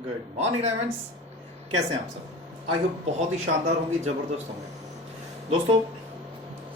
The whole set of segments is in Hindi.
Good morning diamonds. कैसे हैं आप सब? आई होप बहुत ही शानदार होंगे, जबरदस्त होंगे। दोस्तों,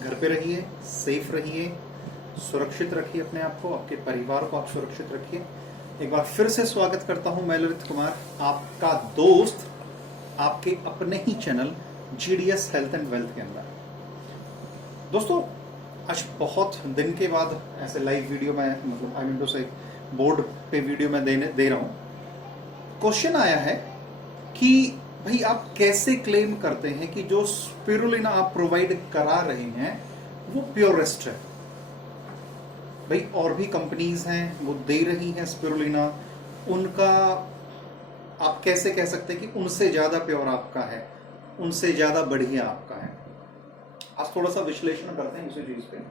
घर पे रहिए, सेफ रहिए, सुरक्षित रखिए अपने आप को, आपके परिवार को आप सुरक्षित रखिए। एक बार फिर से स्वागत करता हूं मैं ललित कुमार, आपका दोस्त, आपके अपने ही channel GDS health and wealth के अंदर। दोस्तों, आज बहुत दिन के बाद ऐसे लाइव वीडियो में, मतलब आई मीन टू से बोर्ड पे वीडियो में दे रहा हूं। क्वेश्चन आया है कि भाई आप कैसे क्लेम करते हैं कि जो स्पिरुलिना आप प्रोवाइड करा रहे हैं वो प्योरेस्ट है। भाई और भी कंपनीज हैं वो दे रही हैं स्पिरुलिना, उनका आप कैसे कह सकते हैं कि उनसे ज्यादा प्योर आपका है, उनसे ज्यादा बढ़िया आपका है। आज थोड़ा सा विश्लेषण करते हैं उसी चीज पे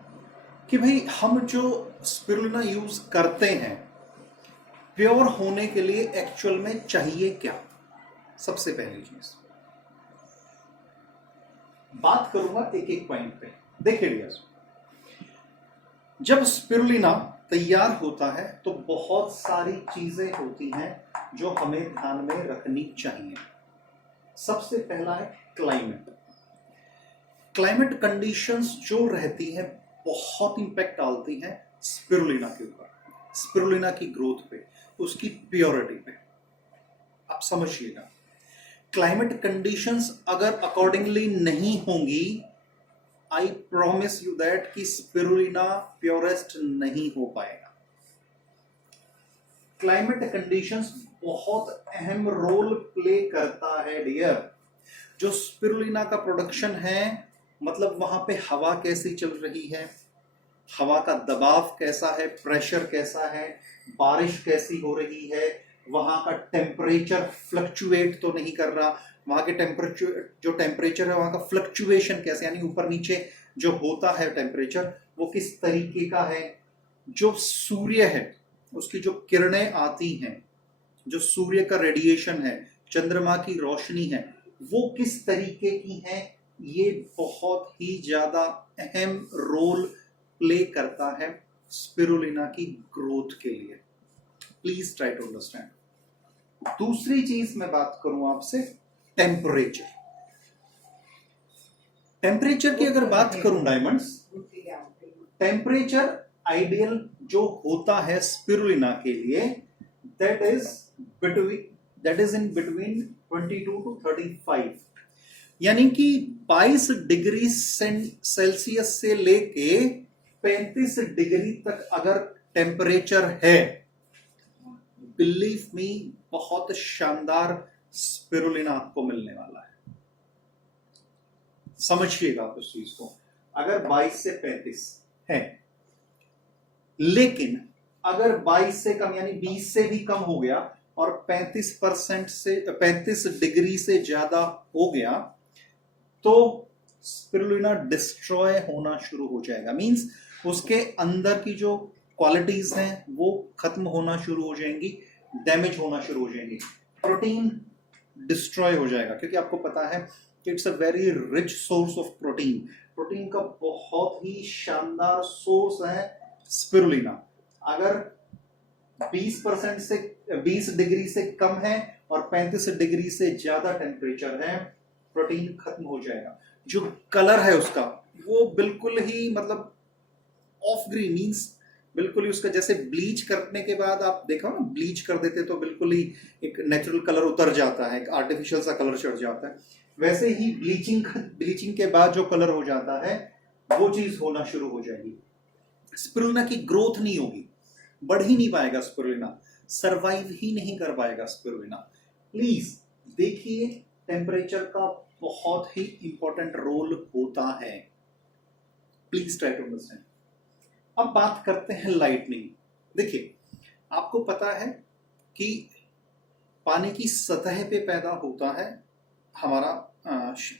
कि भाई हम जो स्पिरुलिना यूज करते हैं प्योर होने के लिए एक्चुअल में चाहिए क्या। सबसे पहली चीज बात करूंगा एक एक पॉइंट पे। देखिए डियर्स, जब स्पिरुलिना तैयार होता है तो बहुत सारी चीजें होती हैं जो हमें ध्यान में रखनी चाहिए। सबसे पहला है क्लाइमेट। क्लाइमेट कंडीशंस जो रहती हैं बहुत इंपैक्ट डालती हैं स्पिरुलिना के ऊपर, स्पिरुलिना की ग्रोथ पे, उसकी प्योरिटी पे। आप समझिएगा, क्लाइमेट कंडीशंस अगर अकॉर्डिंगली नहीं होंगी, आई प्रॉमिस यू दैट कि स्पिरुलिना प्योरेस्ट नहीं हो पाएगा। क्लाइमेट कंडीशंस बहुत अहम रोल प्ले करता है डियर। जो स्पिरुलिना का प्रोडक्शन है, मतलब वहां पे हवा कैसी चल रही है, हवा का दबाव कैसा है, प्रेशर कैसा है, बारिश कैसी हो रही है, वहां का टेम्परेचर फ्लक्चुएट तो नहीं कर रहा, वहां के टेम्परेचर है वहां का फ्लक्चुएशन कैसे, यानी ऊपर नीचे जो होता है टेम्परेचर वो किस तरीके का है, जो सूर्य है उसकी जो किरणें आती हैं, जो सूर्य का रेडिएशन है, चंद्रमा की रोशनी है, वो किस तरीके की है, ये बहुत ही ज्यादा अहम रोल प्ले करता है स्पिरुलिना की ग्रोथ के लिए। Please try to understand. दूसरी चीज मैं बात करूं आपसे, टेम्परेचर। टेम्परेचर की अगर बात करूं डायमंड्स, टेम्परेचर आइडियल जो होता है स्पिरुलिना के लिए, that is in between 22 to 35, यानी कि 22 डिग्री सेल्सियस से लेके 35 डिग्री तक अगर टेम्परेचर है, बिलीव मी बहुत शानदार स्पिरुलिना आपको मिलने वाला है। समझिएगा आप उस चीज को। अगर 22 से 35 है, लेकिन अगर 22 से कम यानी 20 से भी कम हो गया और 35% से 35 डिग्री से ज्यादा हो गया, तो स्पिरुलिना डिस्ट्रॉय होना शुरू हो जाएगा। मींस उसके अंदर की जो क्वालिटीज हैं वो खत्म होना शुरू हो जाएंगी, डैमेज होना शुरू हो जाएंगी, प्रोटीन डिस्ट्रॉय हो जाएगा। क्योंकि आपको पता है कि it's a very rich source of protein. Protein का बहुत ही शानदार सोर्स है स्पिरुलिना। अगर 20% से 20 डिग्री से कम है और 35 डिग्री से ज्यादा टेम्परेचर है, प्रोटीन खत्म हो जाएगा। जो कलर है उसका वो बिल्कुल ही मतलब ऑफ ग्रीन, मींस बिल्कुल ही उसका जैसे ब्लीच करने के बाद आप देखो ना, ब्लीच कर देते तो बिल्कुल ही एक नेचुरल कलर उतर जाता है, एक आर्टिफिशियल सा कलर चढ़ जाता है, वैसे ही ब्लीचिंग के बाद जो कलर हो जाता है वो चीज होना शुरू हो जाएगी। स्पिरुलिना की ग्रोथ नहीं होगी, बढ़ ही नहीं पाएगा स्पिरुलिना, सरवाइव ही नहीं कर पाएगा स्पिरुलिना। प्लीज देखिए, टेम्परेचर का बहुत ही इंपॉर्टेंट रोल होता है। Please try to understand. अब बात करते हैं लाइटनिंग। देखिए, आपको पता है कि पानी की सतह पे पैदा होता है हमारा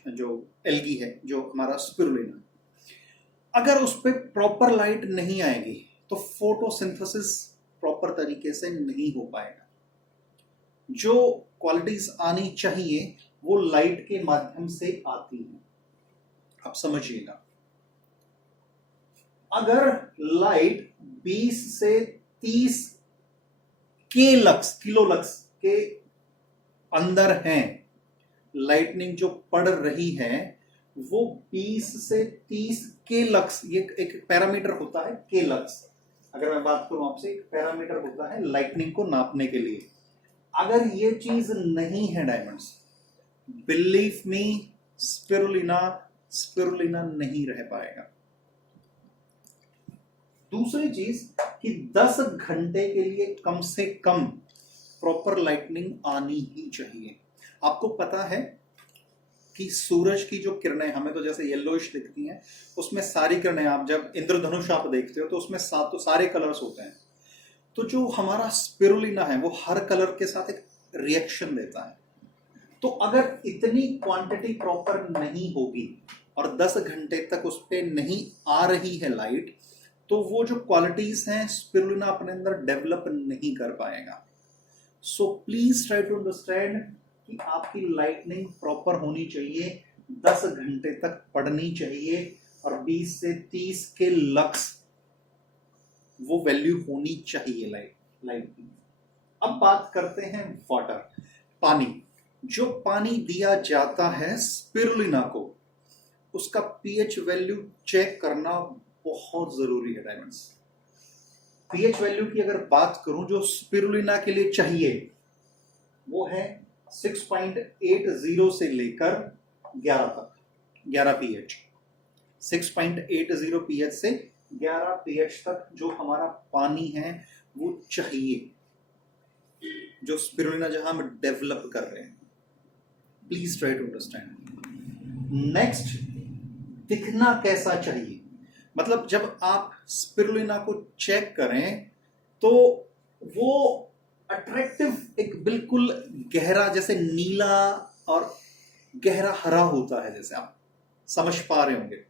जो एल्गी है, जो हमारा स्पिरुलिना। अगर उस पर प्रॉपर लाइट नहीं आएगी तो फोटोसिंथेसिस प्रॉपर तरीके से नहीं हो पाएगा। जो क्वालिटीज आनी चाहिए वो लाइट के माध्यम से आती है। आप समझिएगा, अगर लाइट 20 से 30 किलो लक्स के अंदर हैं, लाइटनिंग जो पड़ रही है वो 20 से 30 के लक्स, ये एक पैरामीटर होता है के लक्स, अगर मैं बात करूं आपसे, एक पैरामीटर होता है लाइटनिंग को नापने के लिए। अगर ये चीज नहीं है diamonds, believe me, spirulina spirulina नहीं रह पाएगा। दूसरी चीज कि 10 घंटे के लिए कम से कम प्रॉपर लाइटनिंग आनी ही चाहिए। आपको पता है कि सूरज की जो किरणें हमें तो जैसे येलोइश दिखती हैं, उसमें सारी किरणें, आप जब इंद्रधनुष आप देखते हो तो उसमें सारे कलर्स होते हैं। तो जो हमारा स्पिरुलिना है वो हर कलर के साथ एक रिएक्शन देता है। तो अगर इतनी क्वांटिटी प्रॉपर नहीं होगी और 10 घंटे तक उस पर नहीं आ रही है लाइट, तो वो जो क्वालिटीज हैं स्पिरुलिना अपने अंदर डेवलप नहीं कर पाएगा। So please try to understand कि आपकी लाइटनिंग प्रॉपर होनी चाहिए, 10 घंटे तक पड़नी चाहिए और 20 से 30 के लक्स वो वैल्यू होनी चाहिए लाइट की। अब बात करते हैं वाटर, पानी। जो पानी दिया जाता है स्पिरुलिना को, उसका पीएच वैल्यू चेक करना बहुत जरूरी है डायमंड्स। पीएच वैल्यू की अगर बात करूं जो स्पिरुलिना के लिए चाहिए वो है 6.80 से लेकर 11 तक, 11 पीएच, 6.80 पीएच से 11 पीएच तक जो हमारा पानी है वो चाहिए, जो स्पिरुलिना जहां हम डेवलप कर रहे हैं। Please try to understand. Next, दिखना कैसा चाहिए, मतलब जब आप स्पिरुलिना को चेक करें तो वो अट्रैक्टिव, एक बिल्कुल गहरा, जैसे नीला और गहरा हरा होता है, जैसे आप समझ पा रहे होंगे,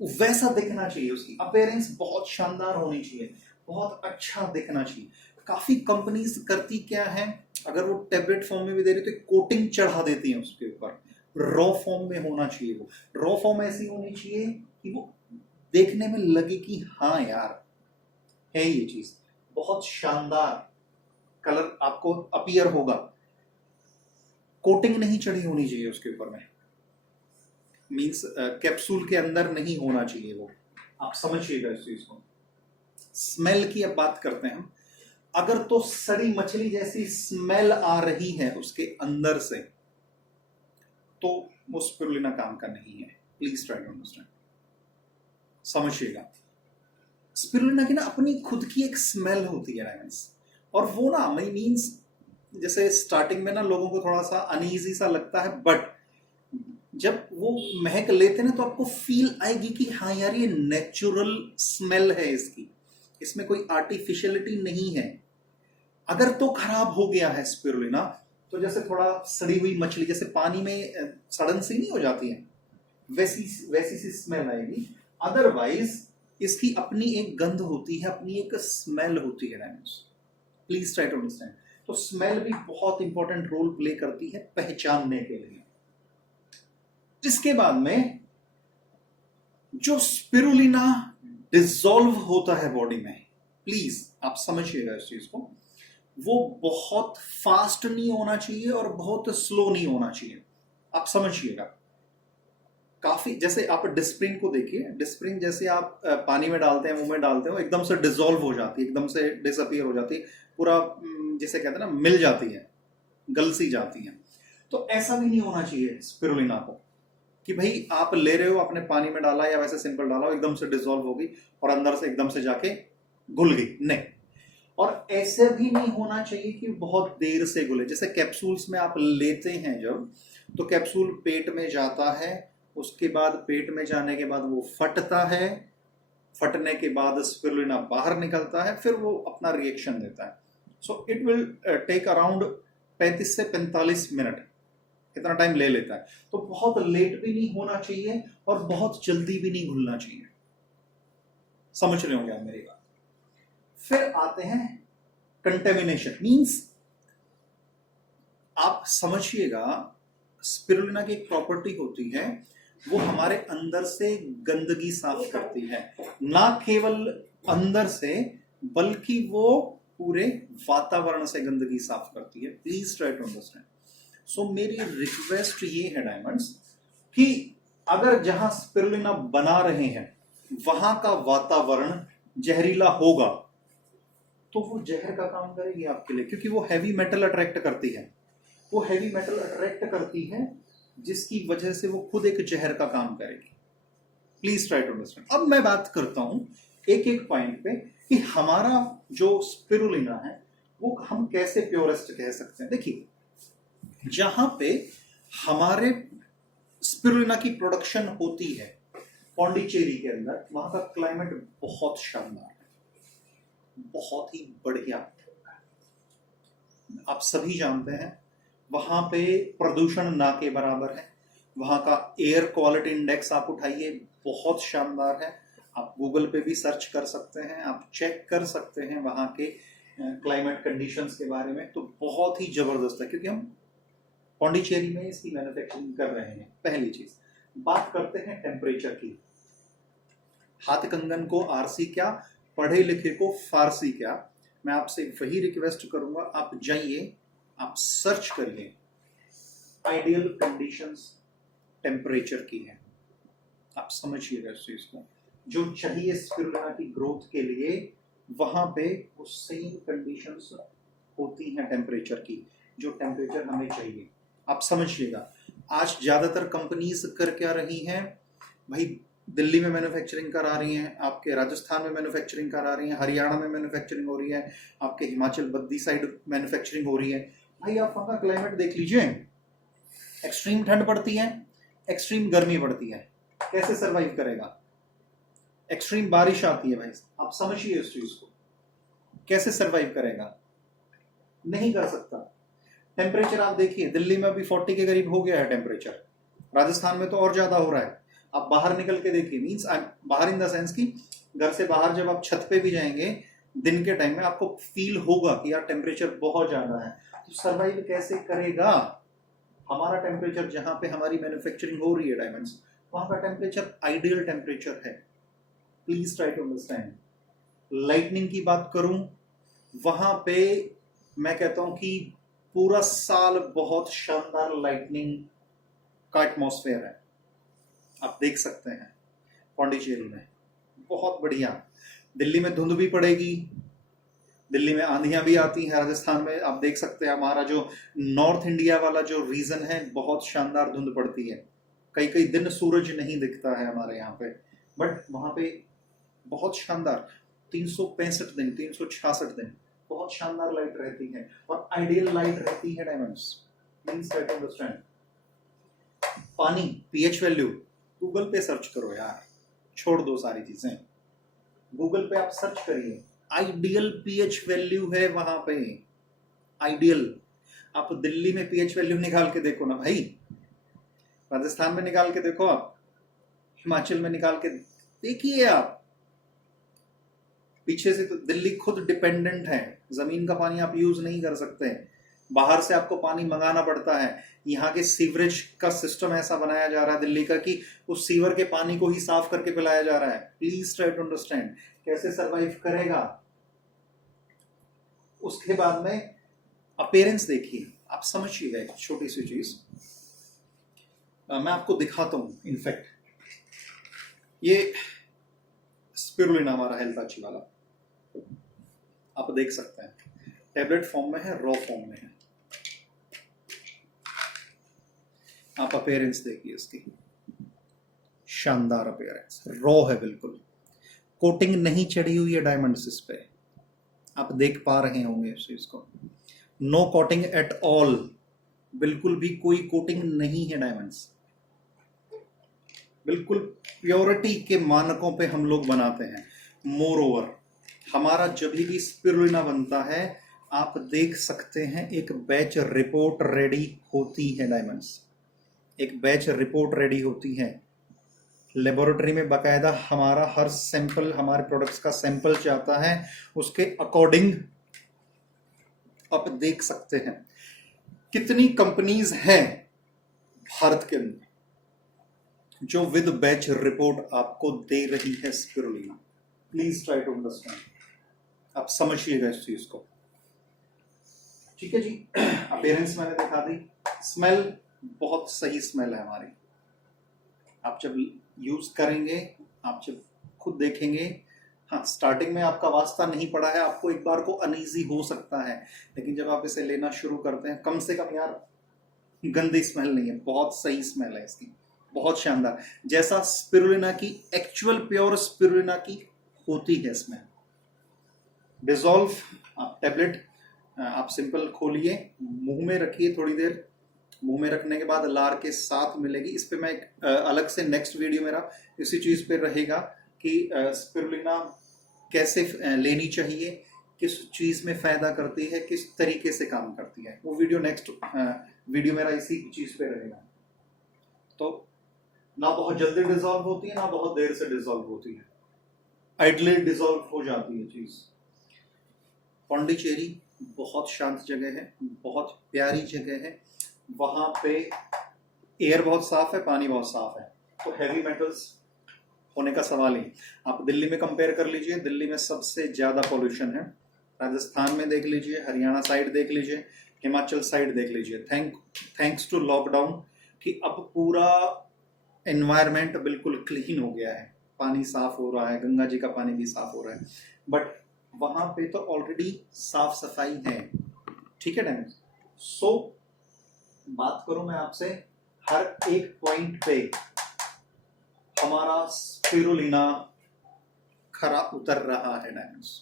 वैसा दिखना चाहिए। उसकी अपीयरेंस बहुत शानदार होनी चाहिए, बहुत अच्छा दिखना चाहिए। काफी कंपनीज करती क्या है, अगर वो टेबलेट फॉर्म में भी दे रही तो कोटिंग चढ़ा देती है उसके ऊपर। रॉ फॉर्म में होना चाहिए, वो रॉ फॉर्म ऐसी होनी चाहिए कि वो देखने में लगे कि हाँ यार है ये चीज, बहुत शानदार कलर आपको अपीयर होगा। कोटिंग नहीं चढ़ी होनी चाहिए उसके ऊपर में, मींस कैप्सूल के अंदर नहीं होना चाहिए वो, आप समझिएगा इस चीज को। स्मेल की अब बात करते हैं हम। अगर तो सड़ी मछली जैसी स्मेल आ रही है उसके अंदर से, तो वो स्पिरुलिना काम का नहीं है। प्लीज ट्राई टू अंडरस्टैंड, समझिएगा। स्पिरुलिना की ना अपनी खुद की एक स्मेल होती है डायमंड्स, और वो ना मीन्स जैसे स्टार्टिंग में ना लोगों को थोड़ा सा अनईजी सा लगता है, बट जब वो महक लेते हैं ना तो आपको फील आएगी कि हाँ यार ये नेचुरल स्मेल है इसकी, इसमें कोई आर्टिफिशियलिटी नहीं है। अगर तो खराब हो गया है स्पिरुलिना, तो जैसे थोड़ा सड़ी हुई मछली जैसे पानी में सड़न सी नहीं हो जाती है, वैसी सी स्मेल आएगी। अदरवाइज इसकी अपनी एक गंध होती है, अपनी एक स्मेल होती है diamonds. Please try to understand. तो स्मेल भी बहुत इंपॉर्टेंट रोल प्ले करती है पहचानने के लिए। इसके बाद में जो स्पिरुलिना डिसॉल्व होता है बॉडी में, प्लीज आप समझिएगा इस चीज को, वो बहुत फास्ट नहीं होना चाहिए और बहुत स्लो नहीं होना चाहिए, आप समझिएगा। काफी, जैसे आप डिस्प्रिन को देखिए, डिस्प्रिन जैसे आप पानी में डालते हैं, मुंह में डालते हो, एकदम से डिसॉल्व हो जाती है, एकदम से डिसअपीयर हो जाती है, पूरा जिसे कहते हैं ना मिल जाती है, गल सी जाती है। तो ऐसा भी नहीं होना चाहिए स्पिरुलिना को कि भाई आप ले रहे हो, आपने पानी में डाला या वैसे सिंपल डाला, एकदम से डिसॉल्व होगी और अंदर से एकदम से जाके घुल गई, नहीं। और ऐसे भी नहीं होना चाहिए कि बहुत देर से घुले। जैसे कैप्सूल्स में आप लेते हैं जब, तो कैप्सूल पेट में जाता है, उसके बाद पेट में जाने के बाद वो फटता है, फटने के बाद स्पिरुलिना बाहर निकलता है, फिर वो अपना रिएक्शन देता है। So it will take around 35 से 45 मिनट, इतना टाइम ले लेता है। तो बहुत लेट भी नहीं होना चाहिए और बहुत जल्दी भी नहीं घुलना चाहिए, समझ रहे होंगे आप मेरी बात। फिर आते हैं कंटेमिनेशन, मींस आप समझिएगा, स्पिरुलिना की एक प्रॉपर्टी होती है, वो हमारे अंदर से गंदगी साफ करती है, ना केवल अंदर से बल्कि वो पूरे वातावरण से गंदगी साफ करती है। Please try to understand. So मेरी रिक्वेस्ट ये है डायमंड्स कि अगर जहां स्पिरुलिना बना रहे हैं वहां का वातावरण जहरीला होगा तो वो जहर का काम करेगी आपके लिए, क्योंकि वो हैवी मेटल अट्रैक्ट करती है। वो हैवी मेटल अट्रैक्ट करती है जिसकी वजह से वो खुद एक जहर का काम करेगी। Please try to understand. अब मैं बात करता हूं एक एक पॉइंट पे कि हमारा जो स्पिरुलिना है वो हम कैसे प्योरेस्ट कह सकते हैं। देखिए, जहां पे हमारे स्पिरुलिना की प्रोडक्शन होती है पौंडीचेरी के अंदर, वहां का क्लाइमेट बहुत शानदार है, बहुत ही बढ़िया। आप सभी जानते हैं वहां पे प्रदूषण ना के बराबर है। वहां का एयर क्वालिटी इंडेक्स आप उठाइए, बहुत शानदार है। आप गूगल पे भी सर्च कर सकते हैं, आप चेक कर सकते हैं वहां के क्लाइमेट कंडीशंस के बारे में, तो बहुत ही जबरदस्त है, क्योंकि हम पौंडीचेरी में इसकी मैन्युफैक्चरिंग कर रहे हैं। पहली चीज, बात करते हैं टेम्परेचर की। हाथ कंगन को आरसी क्या, पढ़े लिखे को फारसी क्या। मैं आपसे वही रिक्वेस्ट करूंगा, आप जाइए, आप सर्च करिए, आइडियल कंडीशंस टेम्परेचर की है। आप समझिएगा इस चीज को, जो चाहिए स्पिरुलिना की ग्रोथ के लिए वहां पे वो सेम कंडीशंस होती हैं टेम्परेचर की, जो टेम्परेचर हमें चाहिए। आप समझिएगा, आज ज्यादातर कंपनीज कर क्या रही हैं भाई, दिल्ली में मैन्युफैक्चरिंग करा रही हैं, आपके राजस्थान में मैन्युफैक्चरिंग करा रही हैं, हरियाणा में मैन्युफैक्चरिंग हो रही है, आपके हिमाचल बद्दी साइड मैन्युफैक्चरिंग हो रही है। भाई आप वहां का क्लाइमेट देख लीजिए, एक्सट्रीम ठंड पड़ती है, एक्सट्रीम गर्मी पड़ती है, कैसे सरवाइव करेगा। एक्सट्रीम बारिश आती है भाई, आप समझिए इस चीज को, कैसे सरवाइव करेगा, नहीं कर सकता। टेम्परेचर आप देखिए, दिल्ली में अभी 40 के करीब हो गया है टेम्परेचर, राजस्थान में तो और ज्यादा हो रहा है। आप बाहर निकल के देखिए, मींस बाहर इन द सेंस कि घर से बाहर जब आप छत पे भी जाएंगे दिन के टाइम में, आपको फील होगा कि यार टेम्परेचर बहुत ज्यादा है। तो सरवाइव कैसे करेगा। हमारा टेम्परेचर जहां पे हमारी मैन्युफैक्चरिंग हो रही है डायमंड्स, वहां का टेम्परेचर आइडियल टेम्परेचर है। Please try to understand. Lightning की बात करूं, वहां पे मैं कहता हूं कि पूरा साल बहुत शानदार लाइटनिंग का एटमॉस्फेयर है। आप देख सकते हैं पौंडीचेरी में, बहुत बढ़िया। दिल्ली में धुंध भी पड़ेगी, दिल्ली में आंधियां भी आती हैं, राजस्थान में आप देख सकते हैं हमारा जो नॉर्थ इंडिया वाला जो रीजन है, बहुत शानदार धुंध पड़ती है, कई कई दिन सूरज नहीं दिखता है हमारे यहाँ पे, बट वहां पे बहुत शानदार 365 दिन 366 दिन बहुत शानदार लाइट रहती है, और आइडियल लाइट रहती है diamonds. Please try to understand. पानी पीएच वैल्यू गूगल पे सर्च करो यार, छोड़ दो सारी चीजें, गूगल पे आप सर्च करिए, आइडियल पीएच वैल्यू है वहां पे, आइडियल। आप दिल्ली में पीएच वैल्यू निकाल के देखो ना भाई, राजस्थान में निकाल के देखो, आप हिमाचल में निकाल के देखिए। आप पीछे से तो दिल्ली खुद डिपेंडेंट है, जमीन का पानी आप यूज नहीं कर सकते, बाहर से आपको पानी मंगाना पड़ता है। यहाँ के सीवरेज का सिस्टम ऐसा बनाया जा रहा है दिल्ली का कि उस सीवर के पानी को ही साफ करके पिलाया जा रहा है। प्लीज ट्राई टू अंडरस्टैंड, कैसे सरवाइव करेगा। उसके बाद में अपीयरेंस देखिए, आप समझिएगा एक छोटी सी चीज, मैं आपको दिखाता हूं। इनफैक्ट ये स्पिरुलिना हमारा हेल्थ वाला, आप देख सकते हैं टैबलेट फॉर्म में है, रॉ फॉर्म में है। आप अपीयरेंस देखिए इसकी, शानदार अपीयरेंस, रॉ है बिल्कुल, कोटिंग नहीं चढ़ी हुई है डायमंड्स इस पे, आप देख पा रहे होंगे इस चीज को। नो कोटिंग एट ऑल, बिल्कुल भी कोई कोटिंग नहीं है डायमंड्स, बिल्कुल प्योरिटी के मानकों पे हम लोग बनाते हैं। मोर ओवर हमारा जब भी स्पिरुलिना बनता है, आप देख सकते हैं एक बैच रिपोर्ट रेडी होती है डायमंड्स, एक बैच रिपोर्ट रेडी होती है लेबोरेटरी में। बाकायदा हमारा हर सैंपल, हमारे प्रोडक्ट्स का सैंपल जाता है, उसके अकॉर्डिंग आप देख सकते हैं कितनी कंपनीज हैं भारत के अंदर जो विद बैच रिपोर्ट आपको दे रही है spirulina. Please try to understand. आप समझिएगा इस चीज को। ठीक है जी, अपीयरेंस मैंने दिखा दी। स्मेल बहुत सही स्मेल है हमारी। आप जब यूज करेंगे, आप जब खुद देखेंगे, हाँ स्टार्टिंग में आपका वास्ता नहीं पड़ा है, आपको एक बार को अनईजी हो सकता है, लेकिन जब आप इसे लेना शुरू करते हैं, कम से कम यार गंदी स्मेल नहीं है, बहुत सही स्मेल है इसकी, बहुत शानदार, जैसा स्पिरुलिना की एक्चुअल प्योर स्पिरुलिना की होती है स्मेल। डिजोल्व आप टेबलेट आप सिंपल खोलिए, मुंह में रखिए थोड़ी देर, मुंह में रखने के बाद लार के साथ मिलेगी। इस पे मैं एक अलग से नेक्स्ट वीडियो मेरा इसी चीज पे रहेगा कि स्पिरुलिना कैसे लेनी चाहिए, किस चीज में फायदा करती है, किस तरीके से काम करती है, वो वीडियो नेक्स्ट वीडियो मेरा इसी चीज पे रहेगा। तो ना बहुत जल्दी डिसॉल्व होती है, ना बहुत देर से डिसॉल्व होती है, आइडली डिसॉल्व हो जाती है चीज। पौंडीचेरी बहुत शांत जगह है, बहुत प्यारी जगह है, वहां पे एयर बहुत साफ है, पानी बहुत साफ है, तो हैवी मेटल्स होने का सवाल ही। आप दिल्ली में कंपेयर कर लीजिए, दिल्ली में सबसे ज्यादा पॉल्यूशन है, राजस्थान में देख लीजिए, हरियाणा साइड देख लीजिए, हिमाचल साइड देख लीजिए। थैंक्स टू लॉकडाउन कि अब पूरा एनवायरमेंट बिल्कुल क्लीन हो गया है, पानी साफ हो रहा है, गंगा जी का पानी भी साफ हो रहा है, बट वहां पे तो ऑलरेडी साफ सफाई है। ठीक है डैमेज। सो बात करूं मैं आपसे, हर एक पॉइंट पे हमारा स्पिरुलिना खरा उतर रहा है डायमंड्स।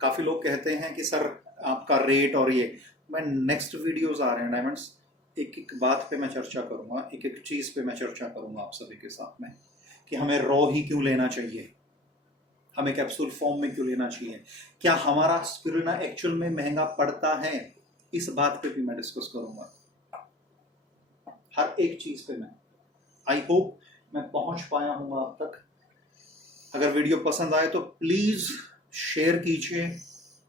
काफी लोग कहते हैं कि सर आपका रेट और ये, मैं नेक्स्ट वीडियोस आ रहे हैं डायमंड्स, एक एक बात पे मैं चर्चा करूंगा, एक एक चीज पे मैं चर्चा करूंगा आप सभी के साथ में, कि हमें रॉ ही क्यों लेना चाहिए, हमें कैप्सूल फॉर्म में क्यों लेना चाहिए, क्या हमारा स्पिरुलिना एक्चुअल में महंगा पड़ता है, इस बात पे भी मैं डिस्कस करूंगा, हर एक चीज पे मैं। आई होप मैं पहुंच पाया हूं आप तक। अगर वीडियो पसंद आए तो प्लीज शेयर कीजिए,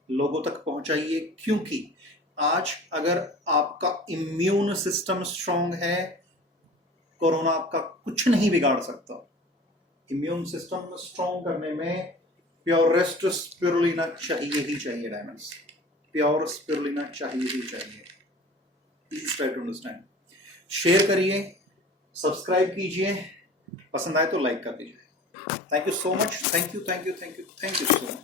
लोगों तक पहुंचाइए, क्योंकि आज अगर आपका इम्यून सिस्टम स्ट्रांग है, कोरोना आपका कुछ नहीं बिगाड़ सकता। इम्यून सिस्टम स्ट्रांग करने में प्योरेस्ट स्पिरुलिना चाहिए ही चाहिए डायमंड्स, प्योर स्पिरुलिना चाहिए ही चाहिए। Please try to understand. Share करिए, सब्सक्राइब कीजिए, पसंद आए तो लाइक कर दीजिए। Thank you so much, thank you so much.